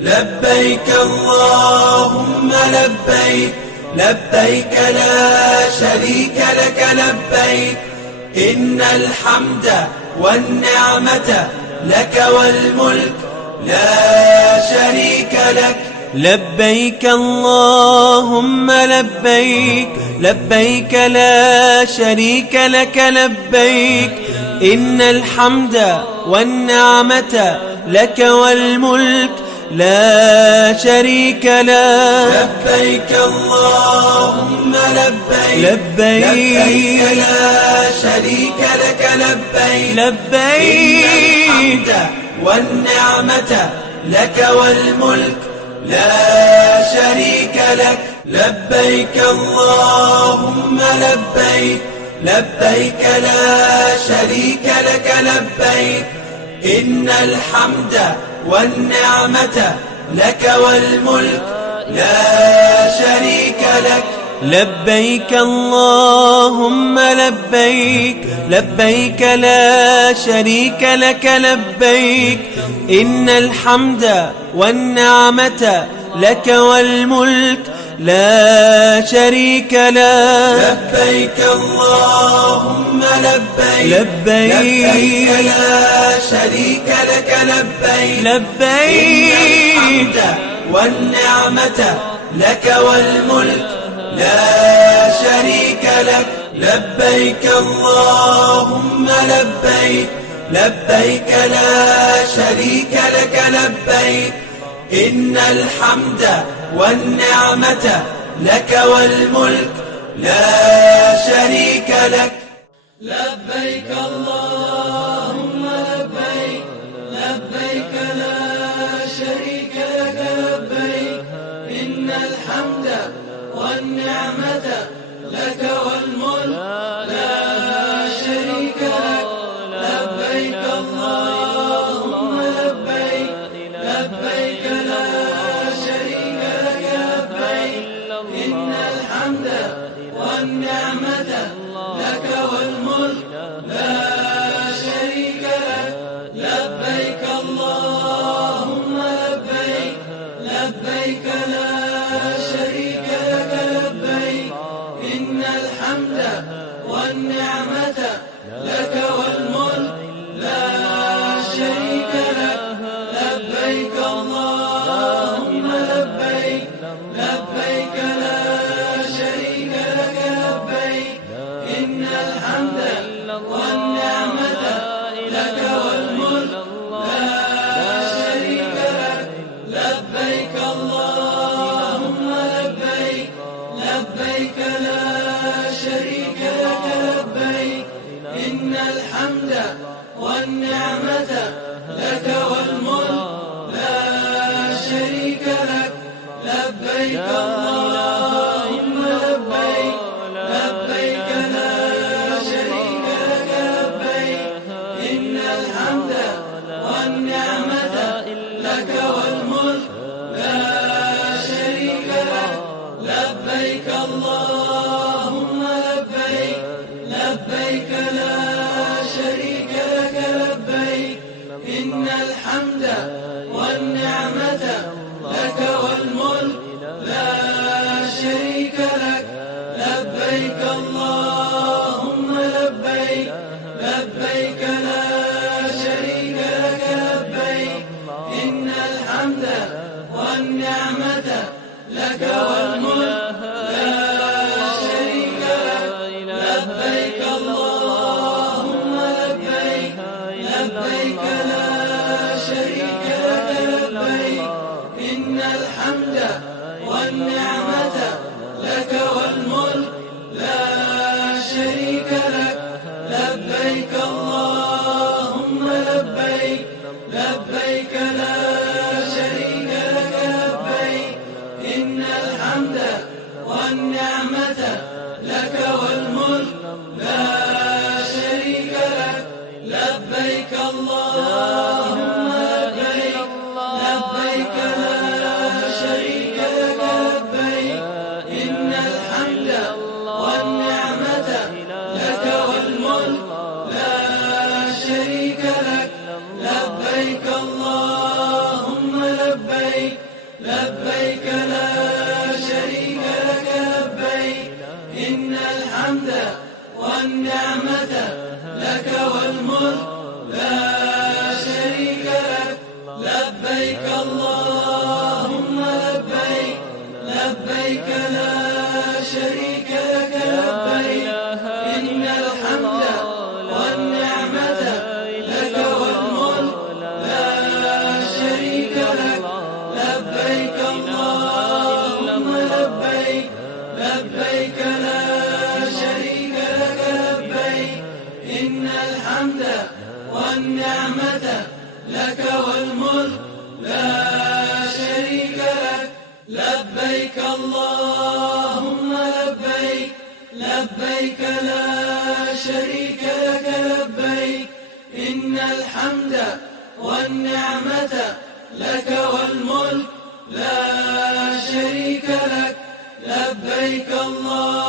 لبيك اللهم لبيك، لبيك لا شريك لك لبيك، إن الحمد والنعمة لك والملك لا شريك لك. لبيك اللهم لبيك، لبيك لا شريك لك لبيك، إن الحمد والنعمة لك والملك لا شريك لك. لبيك اللهم لبيك، لبيك لا شريك لك لبيك، لبيك إن الحمد والنعمة لك والملك لا شريك لك. لبيك اللهم لبيك، لبيك لا شريك لك لبيك، إن الحمد والنعمة لك والملك لا شريك لك. لبيك اللهم لبيك، لبيك لا شريك لك لبيك، إن الحمد والنعمة لك والملك لا شريك لك. لبيك اللهم لبيك، لبيك لا شريك لك لبيك، لبيك إن الحمد والنعمة لك والملك لا شريك لك. لبيك اللهم لبيك، لبيك لا شريك لك لبيك، إن الحمد والنعمة لك والملك لا شريك لك. لبيك اللهم لبيك، لبيك لا شريك لك لبيك، إن الحمد والنعمة لك والملك لا شريك لك. لبيك اللهم لبيك، لبيك لا شريك لك لبيك، إن الحمد والنعمة لك والملك لا شريك لك. لبيك اللهم لبيك، لبيك لا شريك لك لبيك، إن الحمد والنعمة لك والملك لا شريك لك. لبيك اللهم لبيك، لبيك لا شريك لك لبيك، إن الحمد والنعمة لك والملك لا شريك لك. لبيك اللهم لبيك، لبيك لا شريك لك لبيك، إن الحمد والنعمة لك والملك لا شريك لك. لبيك اللهم لبيك، لبيك لا شريك لك لبيك، إن الحمد والنعمة لك والملك لا شريك لك. لبيك اللهم لبيك، لبيك لا شريك لك لبيك، إن الحمد والنعمة لك والملك لا شريك لك. لبيك اللهم لبيك، لبيك لا شريك لك لبيك، إن الحمد والنعمة لك والملك لا شريك لك. لبيك اللهم لبيك، لبيك لا شريك لك لبيك، إن الحمد والنعمة لك والملك لا شريك لك. لبيك اللهم لبيك، لبيك لا شريك لك لبيك، إن الحمد والنعمة لك والملك لا شريك لك. لبيك اللهم لبيك، لبيك لا شريك لك لبيك، إن الحمد والنعمة لك والملك لا شريك لك. لبيك اللهم لبيك، لبيك لا شريك لك لبيك إن الحمد والنعمة لك والملك لا شريك لك لبيك اللهم لبيك لبيك لا شريك لك لبيك إن الحمد والنعمة لك والملك لا شريك لك لبيك اللهم لبيك لبيك لا شريك لك لبيك إن الحمد والنعمة لك والملك لا شريك لك لبيك اللهم لبيك لبيك لا شريك لك لبيك إن الحمد والنعمة لك والملك لا شريك لك لبيك الله